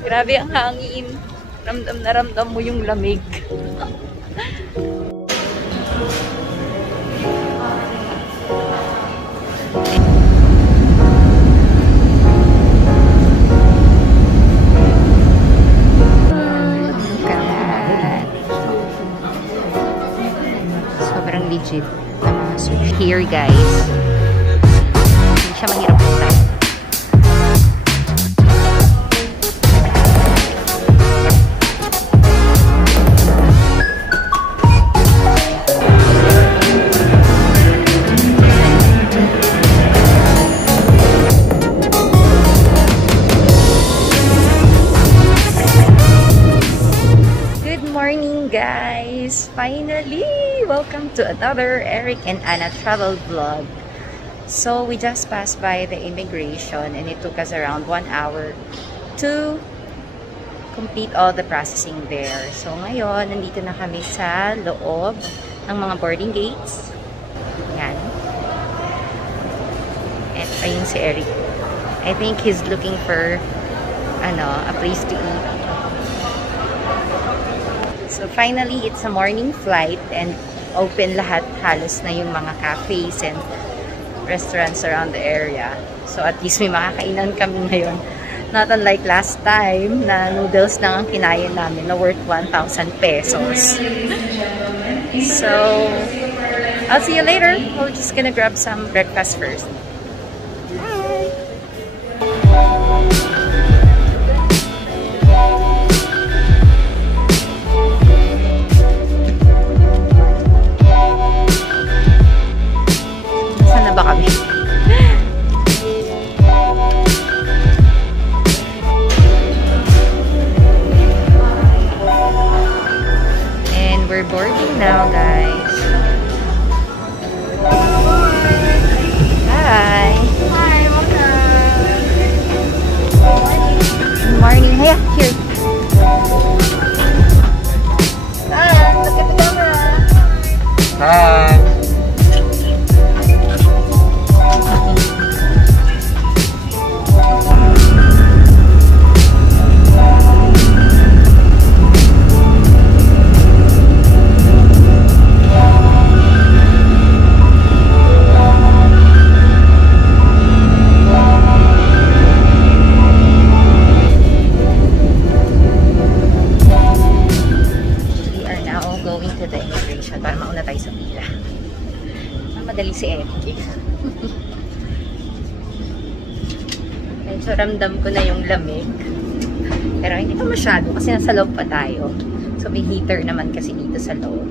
Grabe ang hangin. Ramdam na ramdam mo yung lamig. Sobrang legit na mga search here, guys. Hindi siya mahirap punta. Guys, finally, welcome to another Eric and Anna travel vlog. So we just passed by the immigration and it took us around 1 hour to complete all the processing there. So ngayon, nandito na kami sa loob ng mga boarding gates. Yan. At ayun si Eric. I think he's looking for a place to eat. So finally, it's a morning flight and open lahat, halos na yung mga cafes and restaurants around the area. So at least may makakainan kami ngayon. Not unlike last time na noodles lang ang kinain namin na worth 1,000 pesos. So I'll see you later. We're just gonna grab some breakfast first. We're boarding now, guys. Hi. Hi, welcome. Good morning. Hey, here. Hi, look at the camera. Hi. Para mauna tayo sa pila. Madali si Eric. Medyo ramdam ko na yung lamig. Pero hindi pa masyado kasi nasa loob pa tayo. So may heater naman kasi dito sa loob.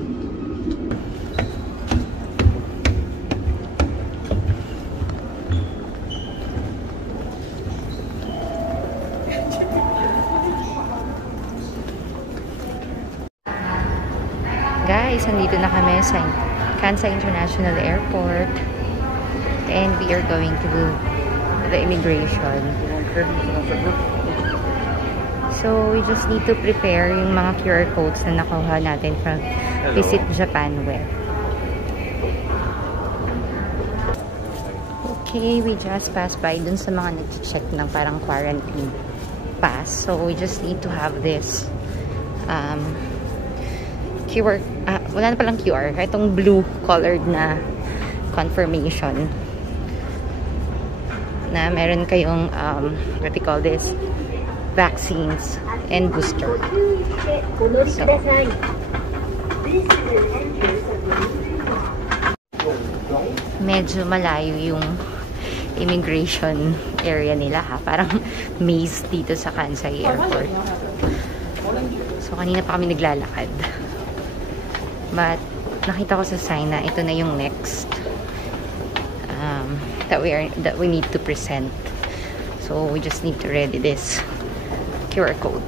Guys, nandito na kami sa Kansai International Airport and we are going to the immigration. So, we just need to prepare yung mga QR codes na nakuha natin from Visit Japan web. Okay, we just passed by dun sa mga nag-check ng parang quarantine pass. So, we just need to have this QR, wala na palang QR, itong blue colored na confirmation na meron kayong what we call this, vaccines and booster. So, medyo malayo yung immigration area nila ha, parang maze dito sa Kansai Airport. So kanina pa kami naglalakad. But nakita ko sa sign na ito na yung next that we need to present. So we just need to ready this QR code.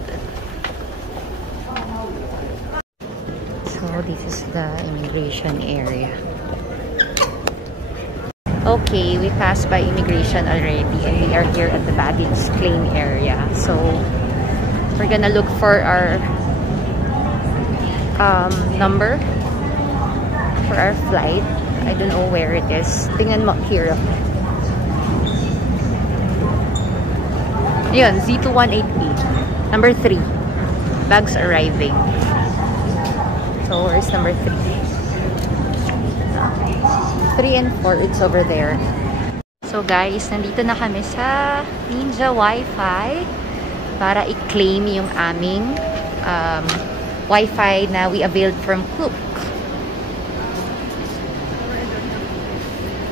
So this is the immigration area. Okay, we passed by immigration already and we are here at the baggage claim area. So we're gonna look for our number for our flight. I don't know where it is. Tingnan mo here. Yun, Z218B. Number 3. Bags arriving. So, where's number 3? 3 and 4, it's over there. So guys, nandito na kami sa Ninja Wi-Fi para i-claim yung aming Wi-Fi na we availed from Klook.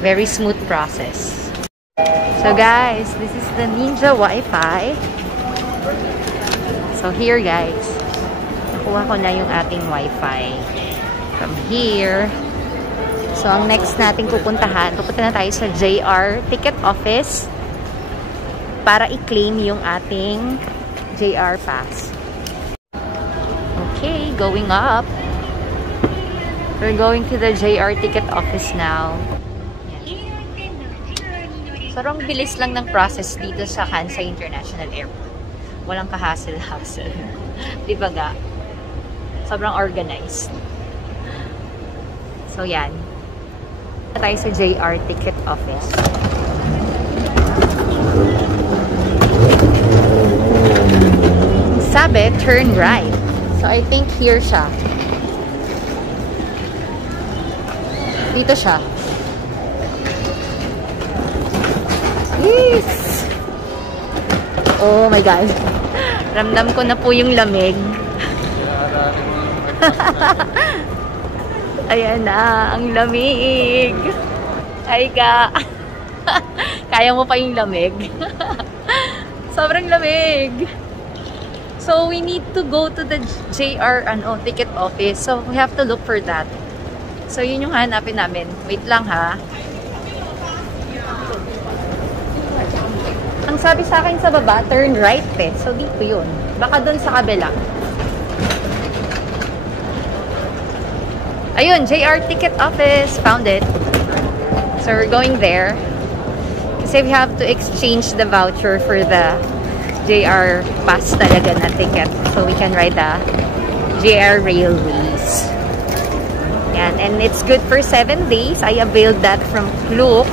Very smooth process. So guys, this is the Ninja Wi-Fi. So here guys, nakuha ko na yung ating Wi-Fi from here. So, ang next nating pupunta na tayo sa JR ticket office para i-claim yung ating JR pass. Okay, going up. We're going to the JR ticket office now. Sobrang bilis lang ng process dito sa Kansai International Airport. Walang ka-hassle-hassle. Di ba ga? Sobrang organized. So, yan. Tayo sa JR ticket office. Sabi, turn right. So, I think here siya. Dito siya. Yes! Oh my God. Ramdam ko na po yung lamig. Ayan na, ang lamig. Ay ka. Kaya mo pa yung lamig. Sobrang lamig. So, we need to go to the JR ticket office. So, we have to look for that. So, yun yung hanapin namin. Wait lang ha. Ang sabi sa akin sa baba, turn right eh. So, dito yun. Baka dun sa kabila. Ayun, JR ticket office. Found it. So, we're going there. Kasi we have to exchange the voucher for the JR pass talaga na ticket. So, we can ride the JR Railways. Yan. And it's good for 7 days. I availed that from Klook.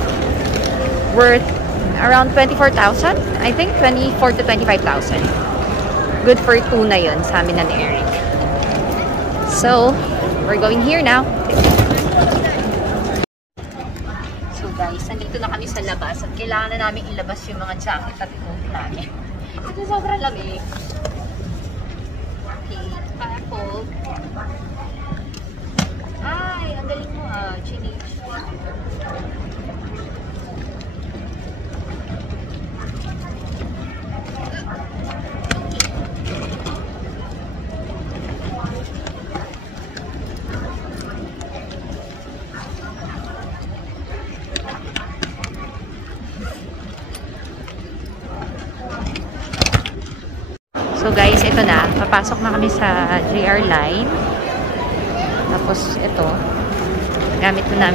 Worth around 24,000. I think 24 to 25,000. Good for 2 na yun sa amin na ni Eric. So, we're going here now. So guys, nandito na kami sa labas at kailangan na namin ilabas yung mga jacket at coat namin. Ito sobrang lamig. Okay, pa-coat. Ay, ang galing mo Chinese. So guys, ito na. Papasok na kami sa JR line. Tapos ito. Gagamitin na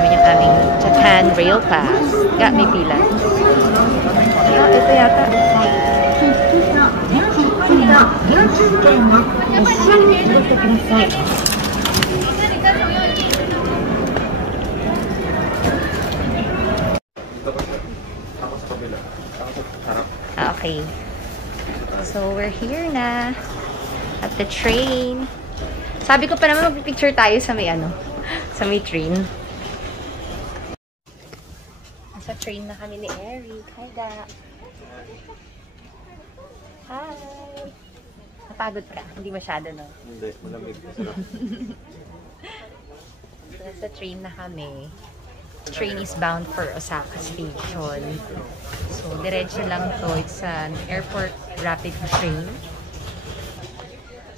namin yung aming Japan Rail Pass. May pila. Ito yata. Okay. So, we're here na at the train. Sabi ko pa naman mag-picture tayo sa may sa may train. Sa train na kami ni Eric. Hi, Da. Hi. Napagod ka? Hindi masyado, no? Hindi, malamig. Sa train na kami. Train is bound for Osaka Station. So, diretso lang to. It's an airport rapid train.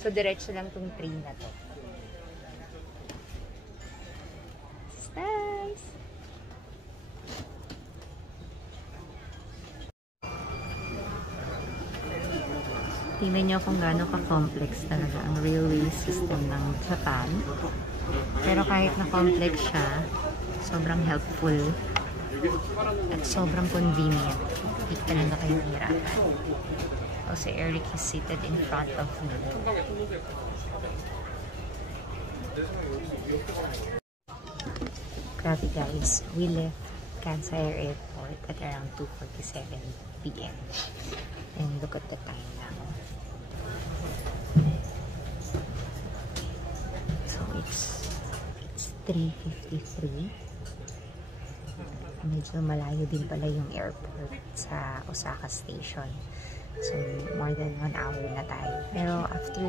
So, diretso lang tong train na to. It's nice! Tingnan nyo kung gaano ka-complex talaga ang railway system ng Japan. Pero kahit na-complex siya, sobrang helpful at sobrang convenient. Hindi talaga kayo hirapan. O si Eric is seated in front of me. Grabe guys, we left Kansai Airport at around 2:47 PM. And look at the time now. 3:53. Medyo malayo din pala yung airport sa Osaka Station. So, more than 1 hour na tayo. Pero after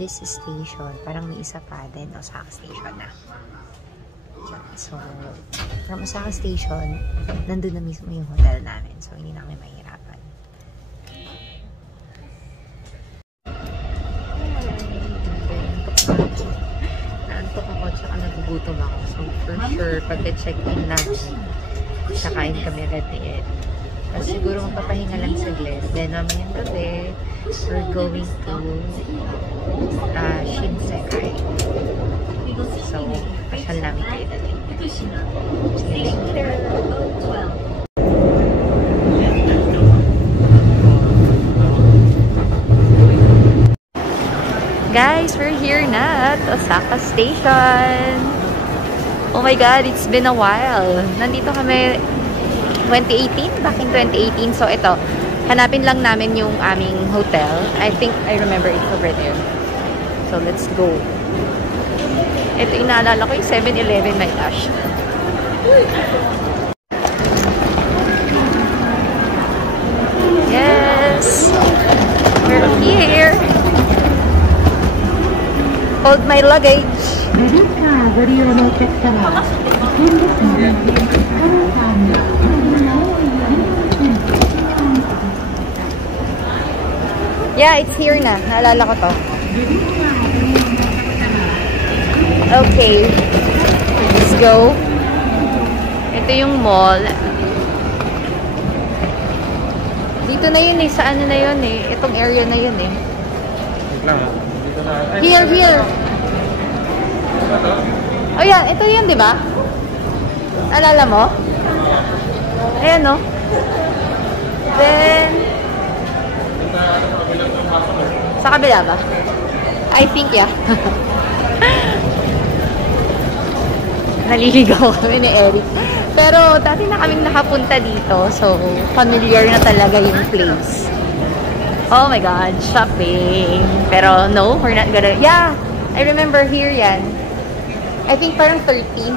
this station, parang may isa pa din Osaka Station na. So, from Osaka Station, nandun na mismo yung hotel namin. So, hindi na kami mahirapan. Naantok ako, tsaka nagugutom ako. So, for sure, pag-check-in namin, kakain kami agad ni Ed. Kasi siguro magpapahinga lang saglit. Then, mamayang gabi, we're going to Shinsekai. So, pasyal namin kayo dali. See you later. Guys, we're here na at Osaka Station. Oh my God, it's been a while. Nandito kami 2018, back in 2018. So ito, hanapin lang namin yung aming hotel. I think I remember it's over there. So let's go. Ito yung naalala ko, yung 7-Eleven, my gosh. Yes! We're here! Hold my luggage! Yeah, it's here na. Naalala ko to. Okay. Let's go. Ito yung mall. Dito na yun eh. Sa ano na yun eh. Itong area na yun eh. Here, here. Oh yan. Ito yun, di ba? Alala mo? Ayan no? Then, sa kabila ba? I think, yeah. Naliligaw kami ni Eric. Pero, dati na kaming nakapunta dito. So, familiar na talaga yung place. Oh my God, shopping. Pero, no, we're not gonna... Yeah, I remember here yan. I think parang 30.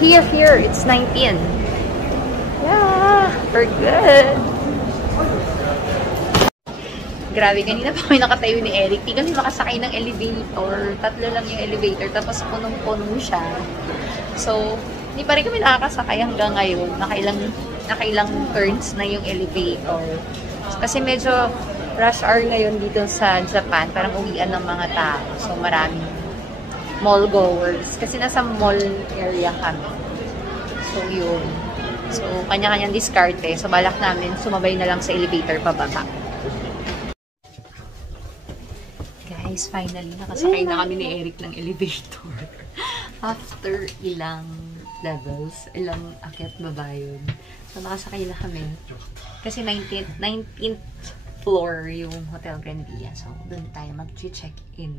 Here, it's 19. Yeah, we're good. Grabe, kanina pa kami nakatayo ni Eric. Di kami makasakay ng elevator. 3 lang yung elevator, tapos punong-puno siya. So, hindi pa rin kami nakakasakay hanggang ngayon. Nakailang turns na yung elevator. Kasi medyo rush hour ngayon dito sa Japan. Parang uwian ng mga tao. So, maraming mall goers. Kasi nasa mall area kami. So, yun. So, kanya-kanyang diskarte. So, balak namin sumabay na lang sa elevator pababa. Guys, finally, nakasakay na kami ni Eric ng elevator. After ilang levels, ilang akyat baba yun. So, nakasakay na kami. Kasi 19th floor yung Hotel Grand Via. So, doon tayo mag-check-in.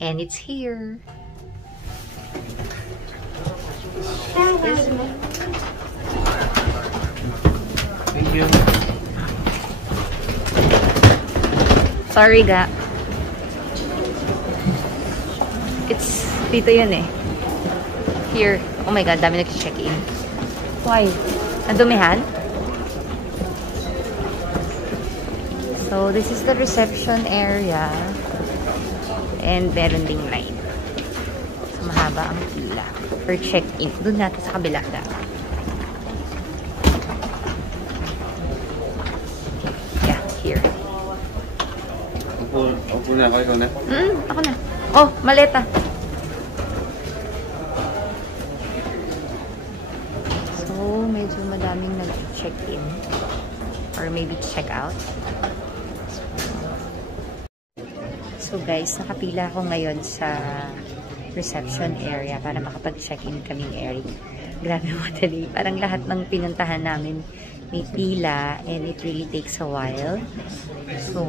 And it's here. Thank you. Sorry, ga. It's dito yun eh. Here. Oh my God, dami nag-check-in. Why? Nadumihan? So, this is the reception area. And meron ding line. So, mahaba ang pila for check-in. Doon natin sa kabila da. Yeah, here. Upo na ako, ikaw na? Ako na. Oh, maleta. So, medyo madaming nag-check-in. Or maybe check-out. So guys, nakapila ako ngayon sa reception area para makapag-check-in kaming Eric. Grabe madali. Parang lahat ng pinuntahan namin may pila and it really takes a while. So,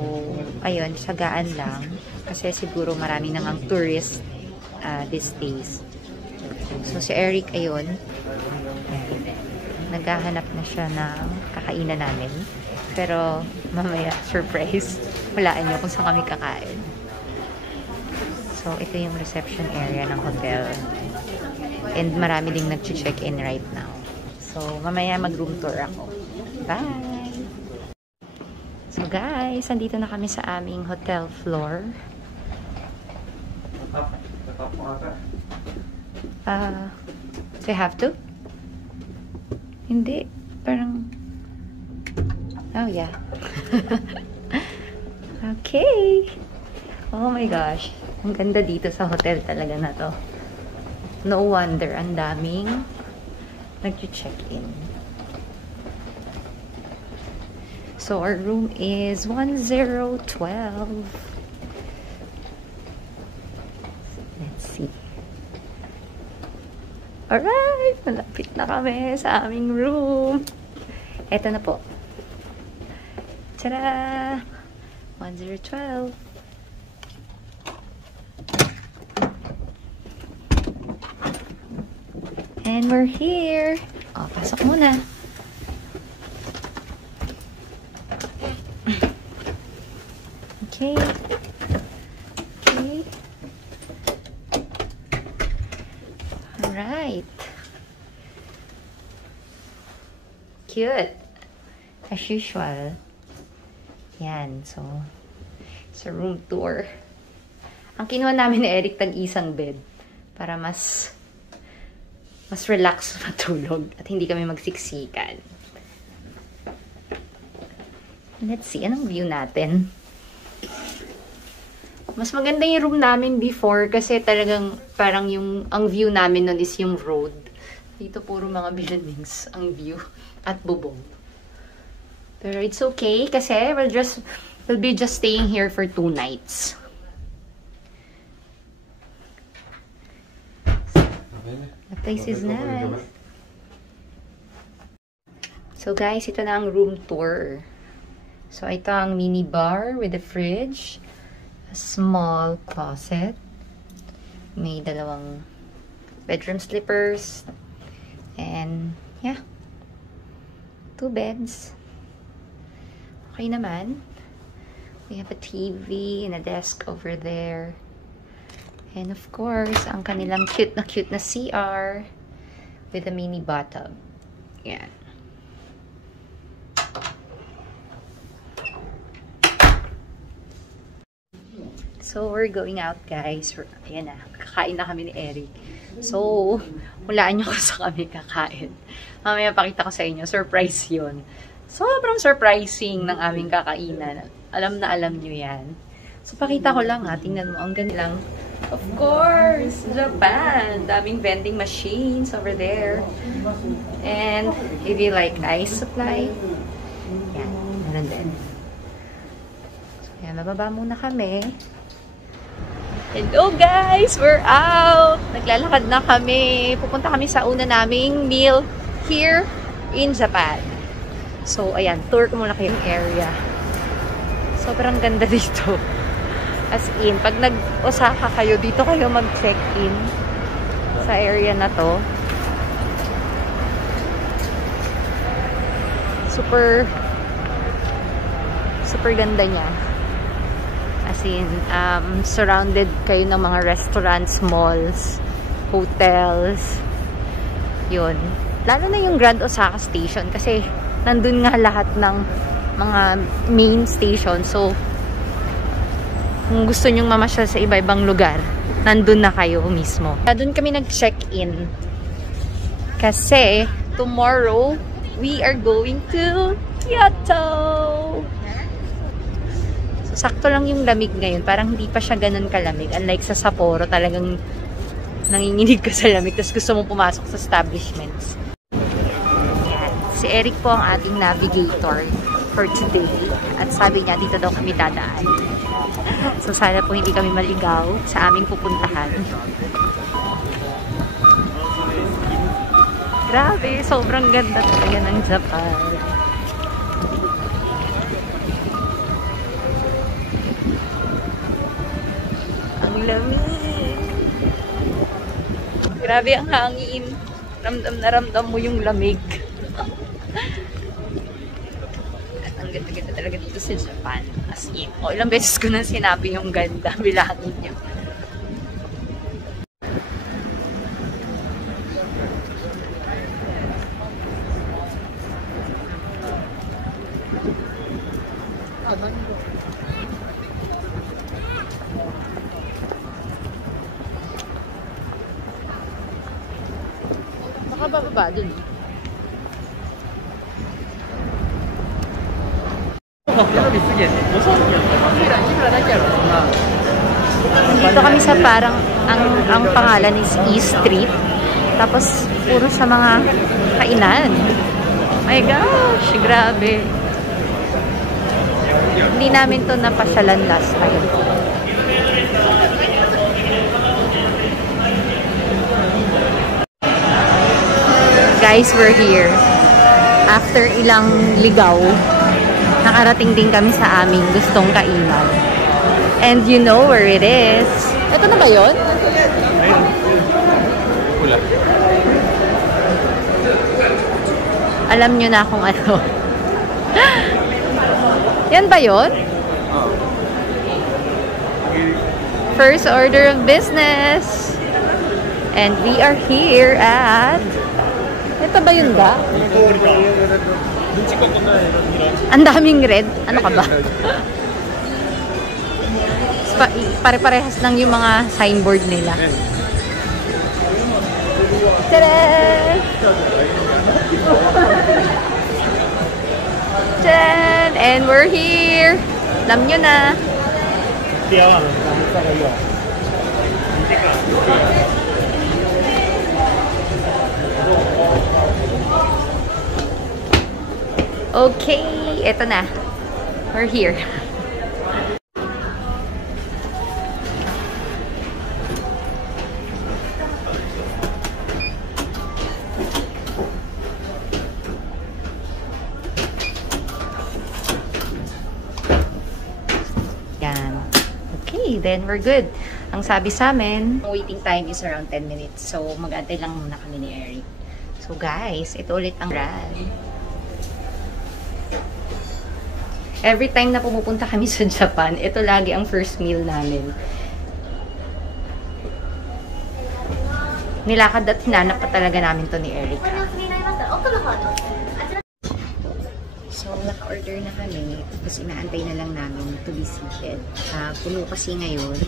ayun, sagaan lang. Kasi siguro marami nang tourist these days. So, si Eric, ayun, naghahanap na siya ng kakainan namin. Pero, mamaya, surprise. Hulaan nyo kung saan kami kakain. So, ito yung reception area ng hotel. And marami ding nag-check-in right now. So, mamaya mag-room tour ako. Bye! So, guys, andito na kami sa aming hotel floor. Do I have to? Hindi. Parang... Oh, yeah. Okay. Oh my gosh. Ang ganda dito sa hotel talaga na to. No wonder, ang daming nag-check-in. So, our room is 1012. Let's see. Alright! Malapit na kami sa aming room. Eto na po. Tada! 1012. And we're here. Oh, pasok muna. Okay. Okay. Alright. Cute. As usual. Yan. So, it's a room tour. Ang kinuha namin ni Eric, tag-isang bed. Para mas relax matulog at hindi kami magsiksikan. Let's see, anong view natin? Mas maganda yung room namin before kasi talagang parang ang view namin nun is yung road. Dito puro mga buildings ang view at bubong. Pero it's okay kasi we'll be just staying here for 2 nights. The place is nice. So guys, ito na ang room tour. So ito ang mini bar with a fridge, a small closet, may 2 bedroom slippers, and yeah, 2 beds. Okay naman. We have a TV and a desk over there. And of course, ang kanilang cute na CR with a mini bathtub. Yan. So, we're going out, guys. Ayan na. Kakain na kami ni Eric. So, hulaan nyo kung saan kami kakain. Mamaya pakita ko sa inyo. Surprise yun. Sobrang surprising ng aming kakainan. Alam na alam nyo yan. So, pakita ko lang ha. Tingnan mo. Ang ganda lang. Of course, Japan. Daming vending machines over there. And if you like ice supply, yan, meron din. So, yan, mababa muna kami. Hello guys! We're out! Naglalakad na kami. Pupunta kami sa una naming meal here in Japan. So, ayan, tour ko muna kayong area. Sobrang ganda dito. As in, pag nag-Osaka kayo, dito kayo mag-check-in sa area na to. Super ganda niya. As in, surrounded kayo ng mga restaurants, malls, hotels. Yun. Lalo na yung Grand Osaka Station kasi nandun nga lahat ng mga main station. So, kung gusto nyong mamasyal sa iba-ibang lugar, nandun na kayo mismo. Doon kami nag-check-in. Kasi, tomorrow, we are going to Kyoto! So, sakto lang yung lamig ngayon. Parang hindi pa siya ganun kalamig. Unlike sa Sapporo, talagang nanginginig ka sa lamig. Tapos gusto mong pumasok sa establishments. Yan. Si Eric po ang ating navigator for today. At sabi niya, dito daw kami dadaan. So, sana po hindi kami maligaw sa aming pupuntahan. Grabe, sobrang ganda talaga ng Japan. Ang lamig. Grabe ang hangin. Ramdam na ramdam mo yung lamig. Ang ganda-ganda talaga dito sa Japan. As As in. O, ilang beses ko na sinabi yung ganda. Bilangin niyo. Bababa dun. Dito kami sa parang ang pangalan is East Street. Tapos puro sa mga kainan. My gosh, grabe. Hindi namin to napasyalan last time. Guys, we're here. After ilang ligaw, nakarating din kami sa aming gustong kainan. And you know where it is. Ito na ba yun? Wala. Alam nyo na kung ano. Yan ba yun? First order of business. And we are here at... Ito ba yun ga? Ang daming red. Ano ka ba? Pare-parehas lang yung mga signboard nila. Tada! Tada! And we're here! Alam nyo na. Okay, eto na. We're here. Yan. Okay, then we're good. Ang sabi sa amin, waiting time is around 10 minutes. So, mag-antay lang muna kami ni Eric. So, guys, ito ulit ang rad. Every time na pumupunta kami sa Japan, ito lagi ang first meal namin. Nilakad at hinanap pa talaga namin to ni Eric. So, naka-order na kami. Tapos inaantay na lang namin to be seated. Puno kasi ngayon.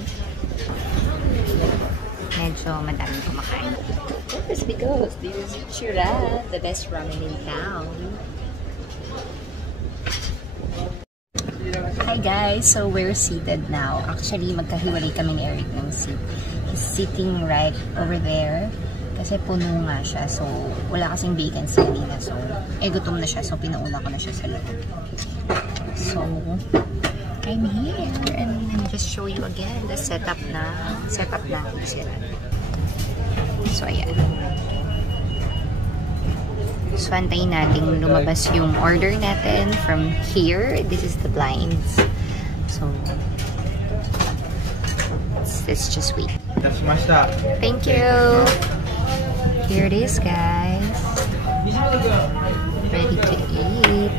Medyo madaming kumakain. First because this is Chura, the best ramen in town. Hi guys, so we're seated now. Actually, magkahiwalay kami ni Eric ng seat. He's sitting right over there. Kasi puno nga siya. So, wala kasing vacancy kanina. So, gutom na siya. So, pinauna ko na siya sa loob. So, I'm here. And let me just show you again the setup na sila. So, ayan. So, antayin natin lumabas yung order natin from here. This is the blinds. So, let's just wait. Thank you. Here it is, guys. Ready to eat.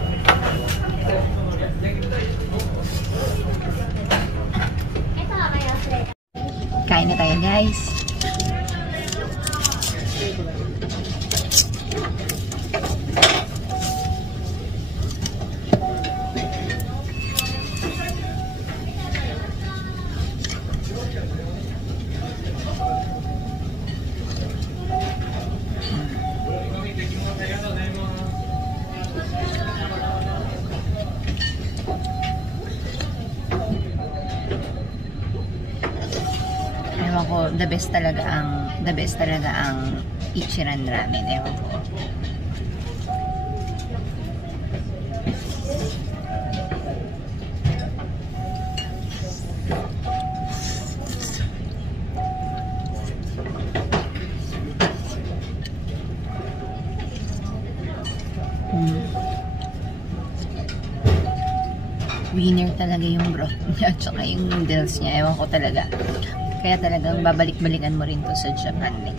Kain na tayo, guys. Ewan ko, the best talaga ang Ichiran ramen. Ewan ko. Winner talaga yung broth niya at saka yung noodles niya. Ewan ko talaga. Kaya talagang babalik-balikan mo rin to sa Japan eh.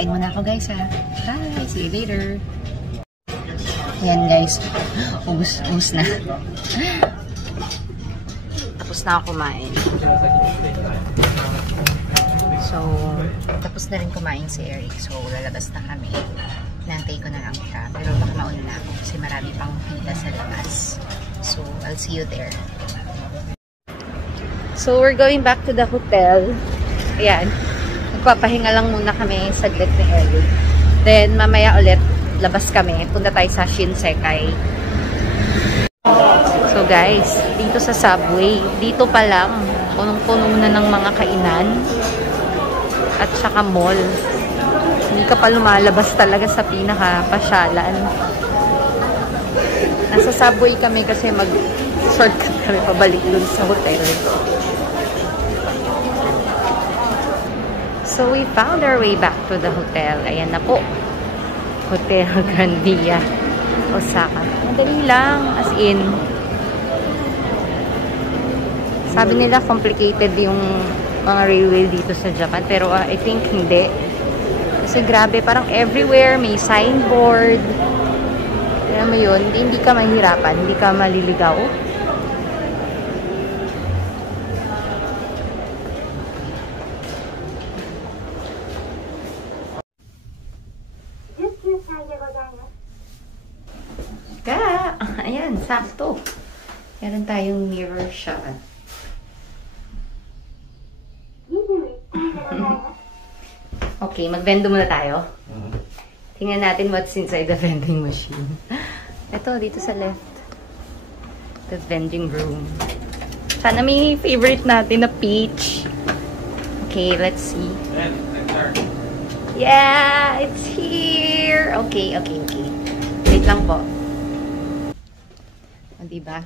Kain muna ako guys ha. Bye! See you later! Ayan guys. Ubus na. Tapos na ako kumain. So, tapos na rin kumain si Eric. So, lalabas na kami. Nantay ko na lang siya. Pero baka mauna na ako kasi marami pang pila sa labas. So, I'll see you there. So, we're going back to the hotel. Ayan. Magpapahinga lang muna kami saglit ni Eric. Then, mamaya ulit, labas kami. Punta tayo sa Shinsekai. So, guys, dito sa subway, dito pa lang, punong-puno na ng mga kainan. At saka mall. Hindi ka pa lumalabas talaga sa pinaka-pasyalan. Nasa subway kami kasi mag-shortcut kami pabalik dun sa hotel. So, we found our way back to the hotel. Ayan na po. Hotel Grand Via, Osaka. Madali lang. As in, sabi nila complicated yung mga railway dito sa Japan. Pero I think hindi. Kasi grabe, parang everywhere may signboard. Alam mo yun, hindi ka mahirapan, hindi ka maliligaw. Ayan, sakto. Meron tayong mirror shot. Okay, mag-vendo muna tayo. Tingnan natin what's inside the vending machine. Ito, dito sa left. The vending room. Sana may favorite natin na peach. Okay, let's see. Yeah, it's here! Okay. Wait lang po. O, diba?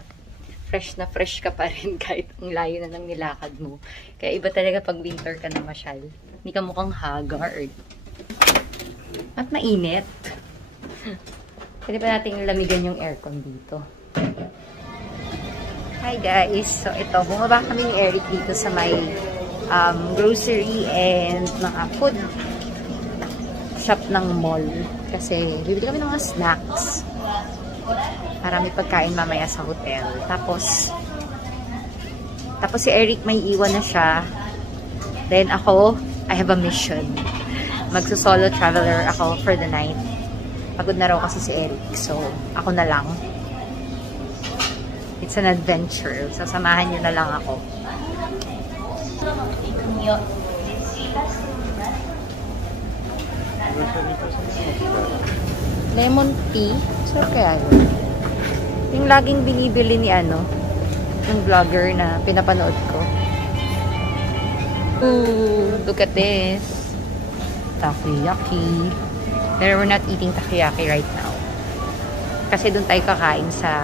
Fresh na fresh ka pa rin kahit ang layo na ng nilakad mo. Kaya iba talaga pag winter ka na masyal. Hindi ka mukhang haggard. At mainit. Pwede pa natin lamigan yung aircon dito. Hi guys! So ito, bumaba kami ni Eric dito sa may grocery and mga food shop ng mall. Kasi bibili kami ng mga snacks. Marami pagkain mamaya sa hotel. Tapos si Eric may iwan na siya. Then ako, I have a mission. Magso-solo traveler ako for the night. Pagod na raw kasi si Eric. So, ako na lang. It's an adventure. So, samahan niyo na lang ako. Lemon tea? Sarap kaya yun? Yung laging binibili ni ng vlogger na pinapanood ko. Ooh, look at this. Takoyaki. Pero we're not eating takoyaki right now. Kasi doon tayo kakain sa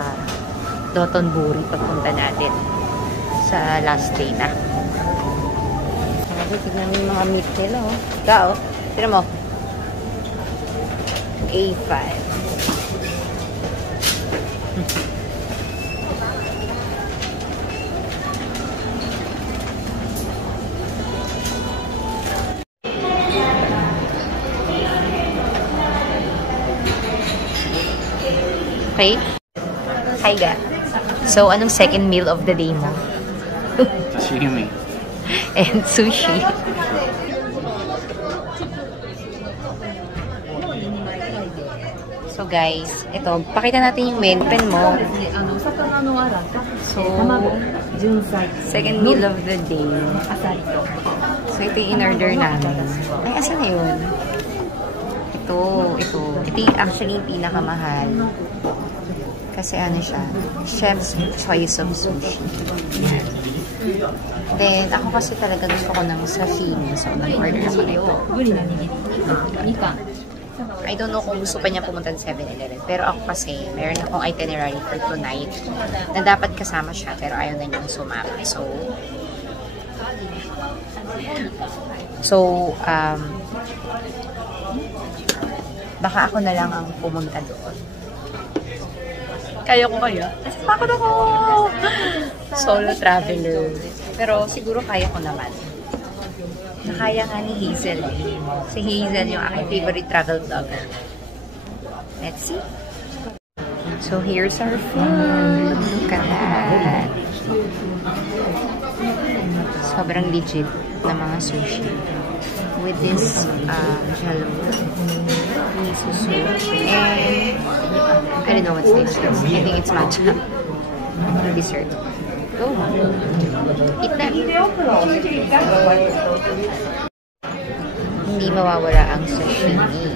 Dotonbori pagpunta natin sa last day na. Tignan mo yung mga meat nila, oh. Ikaw, tignan mo. A5. Okay? Hi, ga. So, anong second meal of the day mo? Sashimi. And sushi. So, guys, ito, pakita natin yung menu pen mo. So, second meal of the day. So, ito yung in-order namin. Ay, asan na yun? Ito yung actually yung pinakamahal. Kasi siya, chef's choice of sushi. Yan. Then, ako kasi talaga gusto ko ng sashimi. So, nag-order ako na ito. I don't know kung gusto pa niya pumunta sa 7-Eleven. Pero ako kasi, meron akong itinerary for tonight na dapat kasama siya. Pero ayaw na niyang sumama. So, baka ako na lang ang pumunta doon. Kaya ko kaya? Takot ako! Solo traveler. Pero siguro kaya ko naman. Nakaya nga ni Hazel. Si Hazel yung aking favorite travel vlogger. Let's see. So here's our food. Look at that. Sobrang legit na mga sushi. With this jello, miso soup, and I don't know what's this. I think it's matcha. Dessert. Go. Eat them. Hindi mawawala ang sashimi.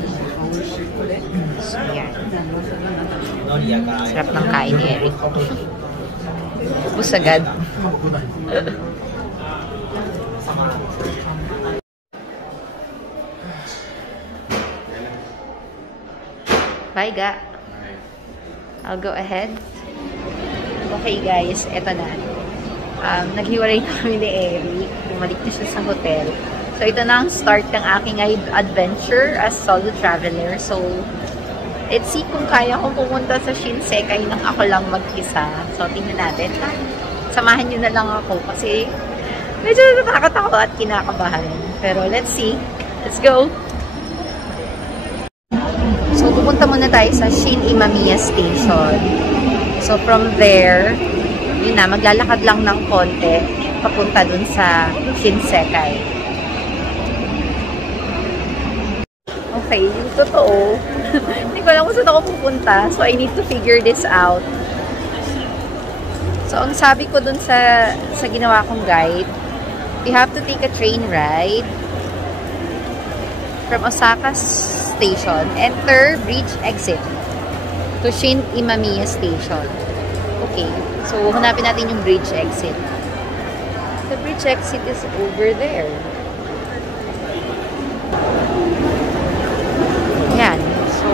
So, yan. Sarap ng kain ni Eric. Ubus agad. Bye, Ga. I'll go ahead. Okay, guys. Eto na. Naghiwalay na kami ni Eric. Bumalik na siya sa hotel. So, ito na ang start ng aking adventure as solo traveler. So, let's see kung kaya kong pumunta sa Shinsekai nang ako lang mag-isa. So, tingnan natin. Samahan nyo na lang ako kasi medyo nakakatakot at kinakabahan. Pero, let's see. Let's go! So, pupunta muna tayo sa Shin Imamiya Station. So, from there, yun na, maglalakad lang ng konti papunta dun sa Shinsekai. Okay, yung totoo. Hindi ko alam kung saan ako pupunta. So, I need to figure this out. So, ang sabi ko dun sa ginawa kong guide, you have to take a train ride from Osaka Station. Enter bridge exit to Shin Imamiya Station. Okay. So, hanapin natin yung bridge exit. The bridge exit is over there. Yan. So,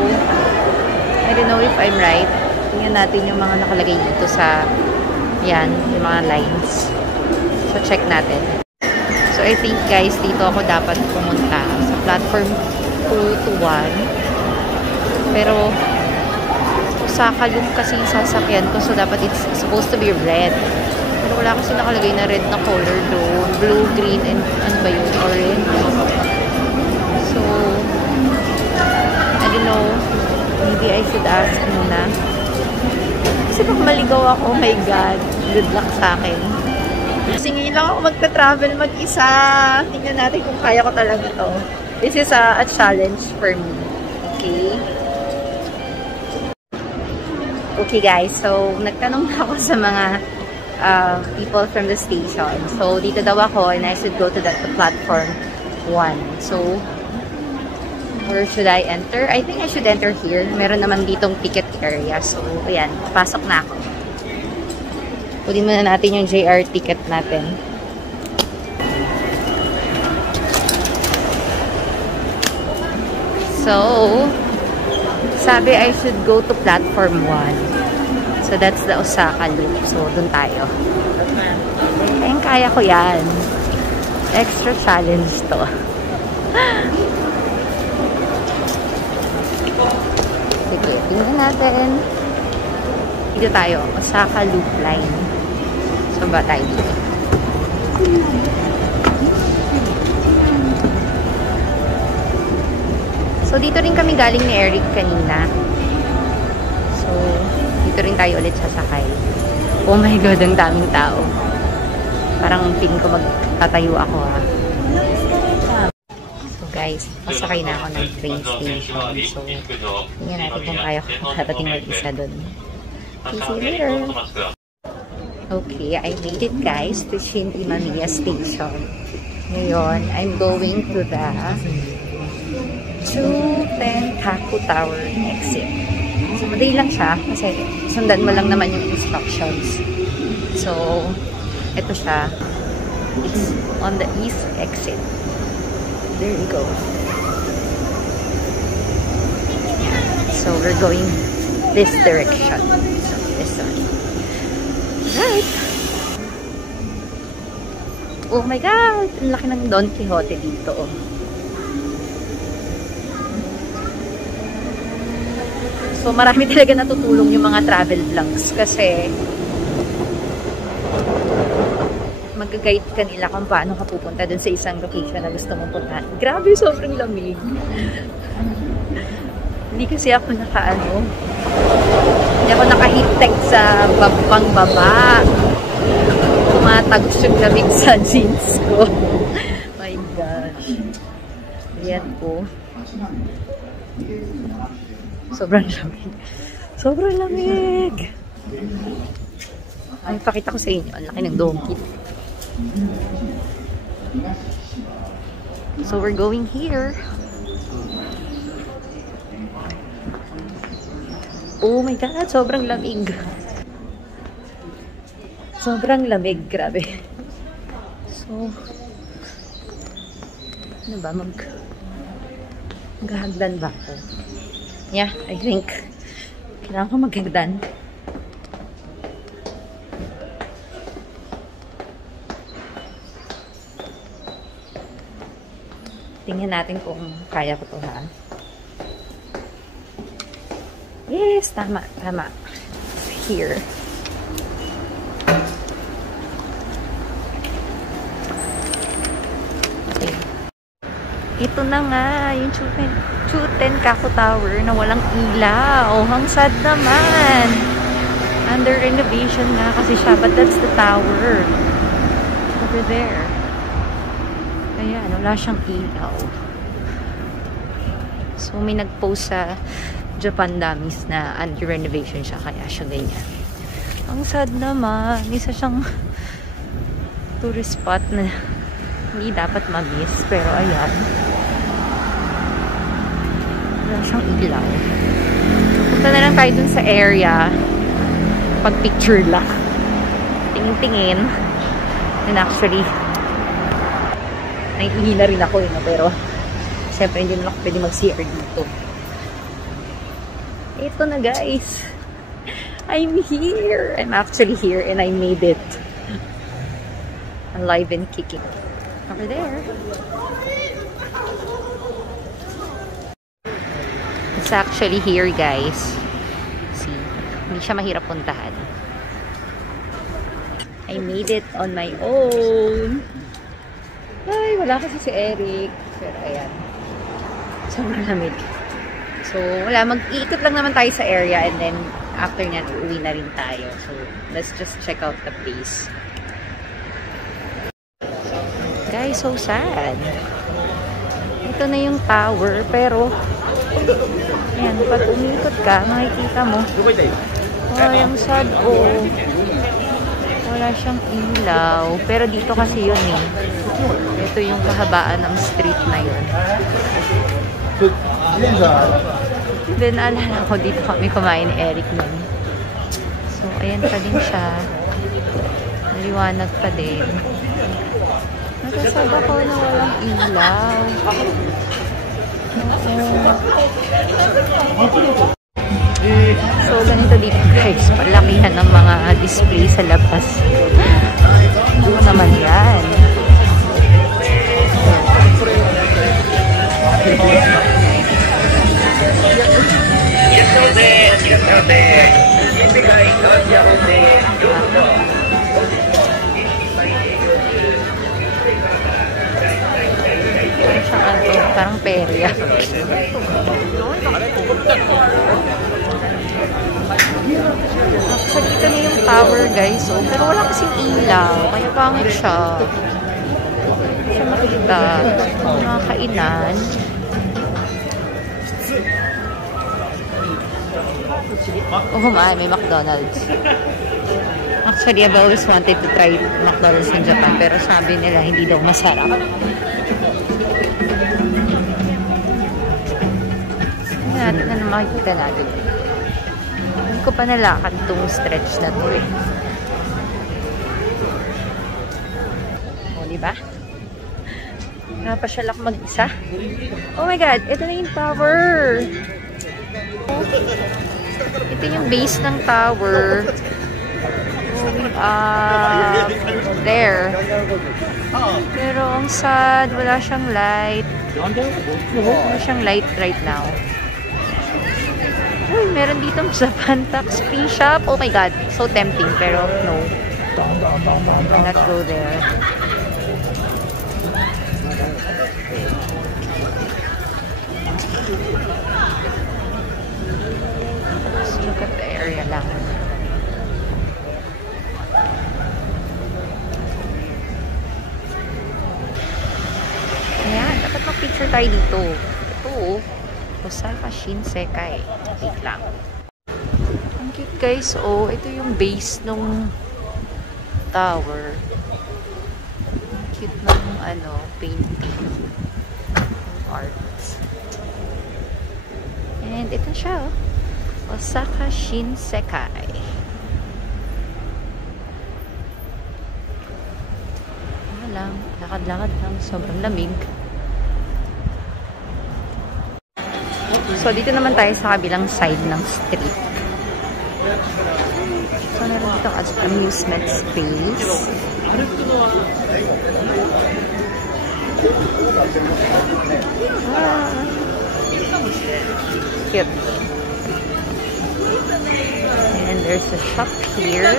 I don't know if I'm right. Tingnan natin yung mga nakalagay dito sa yan, yung mga lines. So, check natin. So, I think guys, dito ako dapat pumunta sa platform 2 to 1. Pero, Osaka yung kasi yung sasakyan ko. So, dapat it's supposed to be red. Pero wala kasi nakalagay na red na color doon. Blue, green, and ano ba yun? Orange. So, I don't know. Maybe I should ask muna. Kasi pag maligaw ako, oh my God. Good luck sa akin. Kasi ngayon lang ako magta-travel mag-isa. Tingnan natin kung kaya ko talaga to. This is a challenge for me. Okay? Okay guys, so nagtanong ako sa mga people from the station. So dito daw ako and I should go to the platform 1. So where should I enter? I think I should enter here. Meron naman ditong ticket area. So ayan, pasok na ako. Kunin muna natin yung JR ticket natin. So, sabi I should go to platform 1. So, that's the Osaka loop. So, dun tayo. Ayun, kaya ko yan. Extra challenge to. Sige, tingnan natin. Dito tayo. Osaka loop line. So, ba tayo dito? So, dito rin kami galing ni Eric kanina. So, dito rin tayo ulit sasakay. Oh my God, ang daming tao. Parang pin ko magtatayo ako ha. So, guys, pasakay na ako ng train station. So, tingnan natin kung kaya ko karating mag-isa dun. See you later. Okay, I made it guys to Shin Imamiya Station. Ngayon, I'm going to the Tenkaku Tower exit. So, madali lang siya kasi sundan mo lang naman yung instructions. So, ito siya. It's on the east exit. There you go. Yeah. So, we're going this direction. So, this one. Right. Oh my God! Ang laki ng Don Quixote dito. Oh. So, marami talaga natutulong yung mga travel vlogs kasi mag-guide ka nila kung paano ka pupunta dun sa isang location na gusto mong puntahan. Grabe, sobrang lamig. Hindi kasi ako hindi ako naka-heat-tech sa baba. Tumatagos yung lamig sa jeans ko. My gosh. Ayan po. Sobrang lamig. Sobrang lamig. Ay, pakita ko sa inyo. Ang laki ng donkey. So, we're going here. Oh my God, sobrang lamig. Sobrang lamig, grabe. So, ano ba, maghahagdan ba ako? Yeah, I think kailangan ko maghagdan. Tingnan natin kung kaya ko to, ha? Yes, tama. Here. Okay. Ito na nga, yung Chutenkaku Tower na walang ilaw. Ang sad naman. Under renovation nga kasi siya, but that's the tower. Over there. Ayan, wala siyang ilaw. So, may nag-post sa Japan Dummies na anti-renovation siya, kaya siya ganyan. Ang sad naman. Isa siyang tourist spot na hindi dapat ma-miss. Pero ayan. Wala siyang ilaw. Punta na lang tayo dun sa area. Pag-picture lang. Tingin-tingin. And actually, naiihina rin ako yun. Pero, syempre hindi naman ako pwede mag-CR dito. Ito na, guys. I'm here. I'm actually here and I made it. Alive and kicking. Over there. It's actually here, guys. See? Hindi siya mahirap puntahan. I made it on my own. Ay, wala kasi si Eric. Pero ayan. Sobrang lamig. So, wala. Mag-iikot lang naman tayo sa area and then after nyan, uuwi na rin tayo. So, let's just check out the place. Guys, so sad. Ito na yung tower, pero ayan, pag umikot ka, makikita mo. Oh, yung sad. Oh. Wala siyang ilaw. Pero dito kasi yun eh. Ito yung kahabaan ng street na yun. Then, alala ko, dito kami kumain ni Eric nun. So, ayan pa din siya. Maliwanag pa din. Nagkasab ako na walang ilaw. So, ganito dito, guys. Palakihan ng mga display sa labas. Ano naman yan? Parang perya. Actually, ito na yung tower, guys. So, pero wala kasing ilaw. Kaya pangit siya. Hindi siya makita. Mga kainan. Oh, may McDonald's. Actually, I've always wanted to try McDonald's in Japan. Pero sabi nila, hindi daw masarap. Natin na makikita natin. Hindi ko pa nalakad itong stretch na to eh. O, diba? Napasyal ako mag-isa. Oh my God! Ito na yung tower! Ito yung base ng tower. Going up there. Pero ang sad, wala siyang light. Wala siyang light right now. Uy, meron ditong Japan tax free shop. Oh my God, so tempting pero no. Cannot go there. Let's look at the area lang. Ayan, dapat mag-picture tayo dito. Ito, Osaka Shinsekai. Wait lang. Ang cute guys, oh, ito yung base nung tower. Ang cute ng painting. Arts. And ito siya, oh. Osaka Shinsekai. Lang, lakad-lakad lang, sobrang lamig. So, dito naman tayo sa kabilang side ng street. So, naroon dito ang amusement space. Cute. And there's a shop here.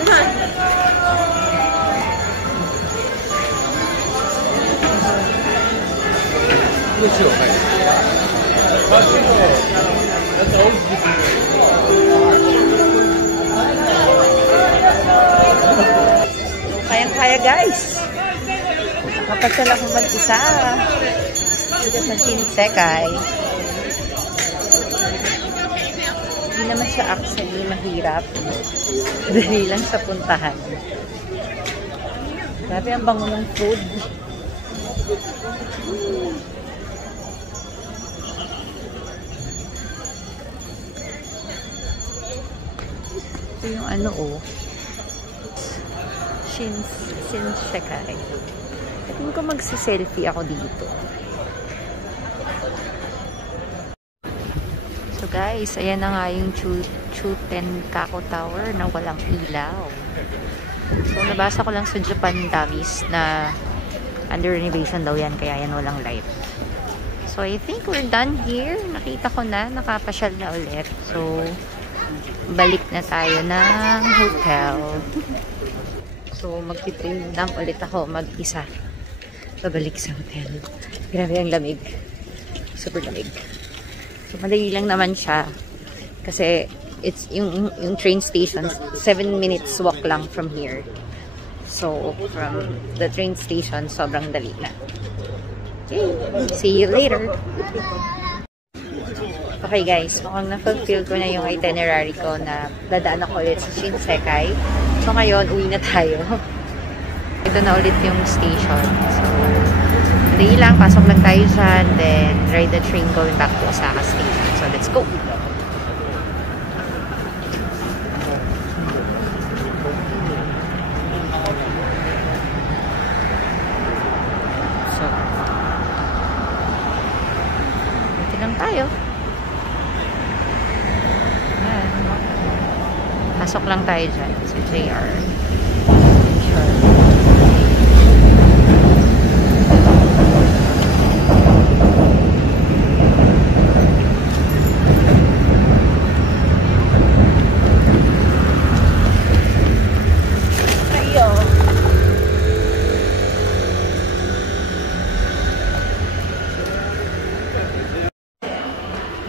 Kayang-kaya guys. Nakapasal ako mag-isa. Dito sa Shinsekai. Hindi naman siya actually mahirap. Dahil lang sa puntahan. Grabe ang bango ng food. Ito yung Shinsekai. Tingin ko magsi-selfie ako dito. So guys, ayan na nga yung Chutenkaku Tower na walang ilaw. So nabasa ko lang sa Japan Dummies na under renovation daw yan, kaya yan walang light. So I think we're done here. Nakita ko na, nakapasyal na ulit. So balik na tayo ng hotel. So, magti-train lang ulit ako mag-isa. Babalik sa hotel. Grabe ang lamig. Super lamig. So, madali lang naman siya. Kasi, it's yung train station, 7 minutes walk lang from here. So, from the train station, sobrang dali na. Okay, see you later. Okay guys, mukhang na-fulfill ko na yung itinerary ko na dadaan ako ulit sa Shinsekai. So ngayon, uwi na tayo. Ito na ulit yung station. So, dali lang, pasok lang tayo dyan, then ride the train going back to Osaka Station. So, let's go! So, dito lang tayo. Pasok lang tayo dyan sa JR. Sure.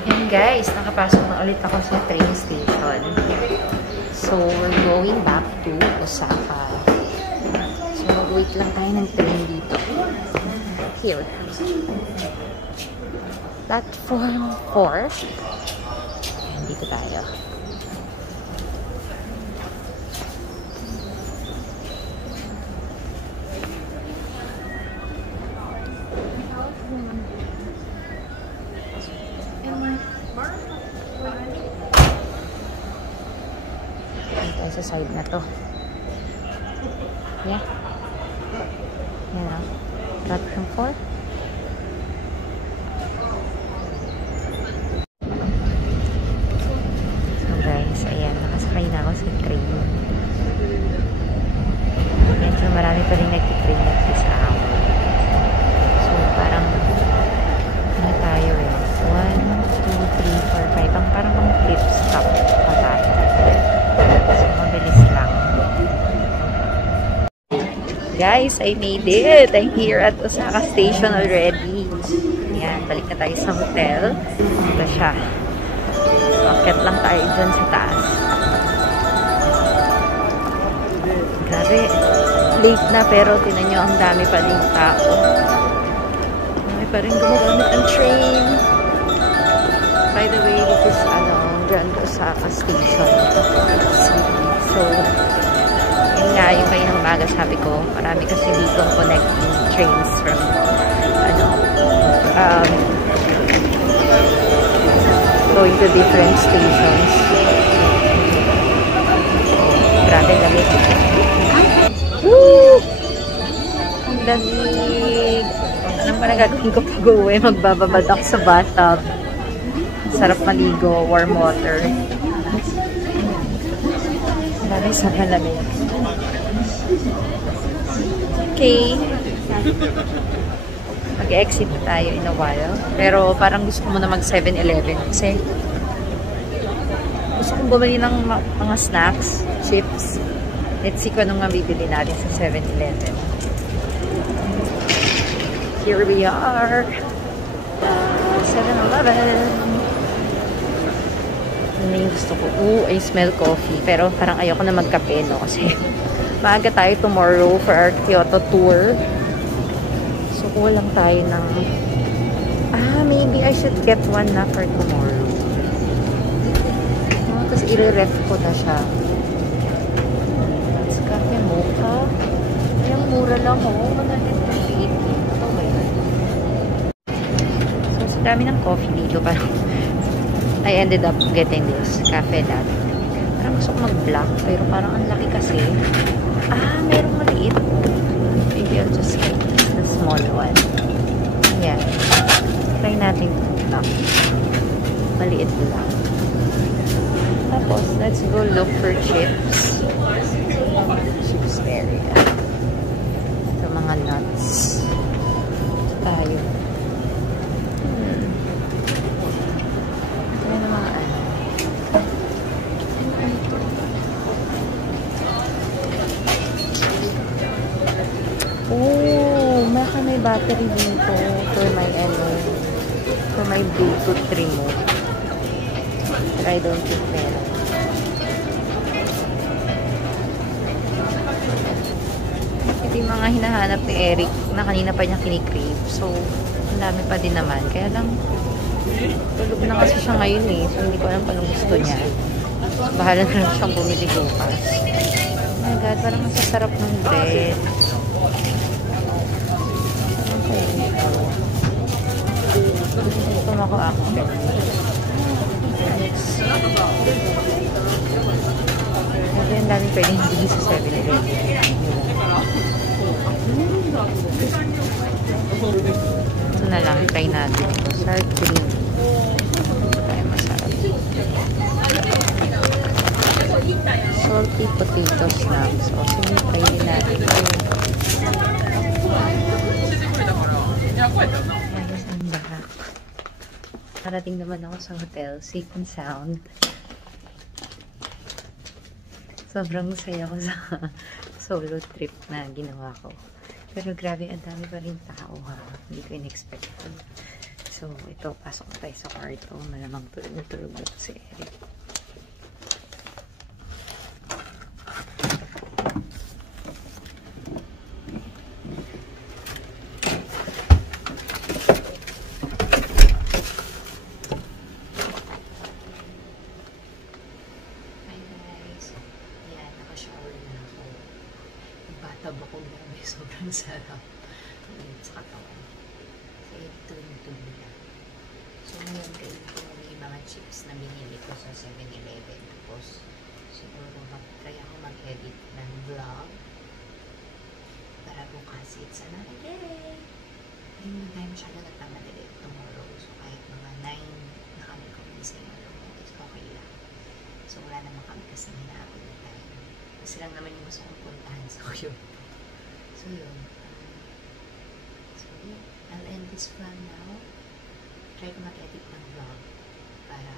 Yan guys, nakapasok na ulit ako sa train station. So, we're going back to Osaka. So, mag-wait lang tayo ng train dito. Here. Platform 4. Ayan, dito tayo. Sa side na to. Yeah. Yan na. Platform 4. So guys, ayan. Nakasakay na ako sa train. Medyo marami pa rin nagtitrain at this hour. So parang ano tayo eh. 1, 2, 3, 4, 5. Parang pang flip stop pa tayo. So, mabilis lang. guys, I made it. I'm here at Osaka Station already. Ayan, balik na tayo sa hotel. Ito siya. So, akit lang tayo dyan sa taas. Grabe. Late na pero tinan nyo, ang dami pa rin tao. Dami pa rin gumagamit ng train. By the way, this is Grand Osaka Station. So, yun nga, yung kayo ng umaga sabi ko, marami kasi dito connecting trains from going to different stations. Grabe lamig. Woo! Ang lamig. Anong pa nagagawin ko pag-uwi? Magbababad ako sa bathtub. Sarap maligo, warm water. Grabe, sobrang lamig. Okay. Mag-exit tayo in a while. Pero parang gusto ko muna mag 7-Eleven kasi gusto kong bumili ng mga snacks, chips. Let's see kung anong mabibili natin sa 7-Eleven. Here we are. 7-Eleven. Ano yung gusto ko? I smell coffee. Pero parang ayoko na magkape, no? Kasi maaga tayo tomorrow for our Kyoto tour. So, kulang tayo ng... maybe I should get one na for tomorrow. Tapos, i-ref ko na siya. It's cafe mocha. Ayang mura lang, oh. 128. Ito ba yun? So, sa dami ng coffee dito, parang I ended up getting this cafe latte. Parang gusto ko mag-black, pero parang ang laki kasi. Merong maliit. Maybe I'll just get the small one. Yeah. Try natin ito lang. Maliit lang. Tapos, let's go look for chips. Chips area. Ito mga nuts. Tayo. Ito yung mga baka may battery dito for my Bluetooth remote. But I don't think meron. Ito yung mga hinahanap ni Eric na kanina pa niya kinikrave. So, ang dami pa din naman. Kaya lang, tulog na kasi siya ngayon eh. So, hindi ko alam kung gusto niya. Bahala na lang siyang bumili bukas. Oh my God, parang masasarap ng bread. Ito ako active. Kasi ang dami pwedeng hindi sa 7-Eleven. Ito na lang, try natin ito. Sour cream. Kaya masarap. Salty potato snacks. O, sige, try din natin ito. Ayos ang barak. Parating naman ako sa hotel, safe and sound. Sobrang saya ko sa solo trip na ginawa ko. Pero grabe, ang dami pa rin tao ha. Hindi ko in-expect. So, ito, pasok na tayo sa kwarto. Malamang tulog na si Eric. taba ko, grabe, sobrang sarap. Sa katawan. So, ito yung tubig. So, ngayon kayo yung mga chips na binili ko sa 7-Eleven. Tapos, siguro mag-try ako mag-edit ng vlog para bukas it's another day. Hindi tayo masyado nagpamadali tomorrow. So, kahit mga 9 na kami kumising it's okay lang. So, wala naman kami kasi hinahabol na tayo. Kasi lang naman yung gusto kong puntahan sa Kyoto. So, yun. So, yun. I'll end this vlog now. Try ko mag-edit ng vlog para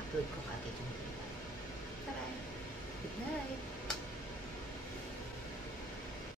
upload ko kagad yung data. Bye-bye! Good night!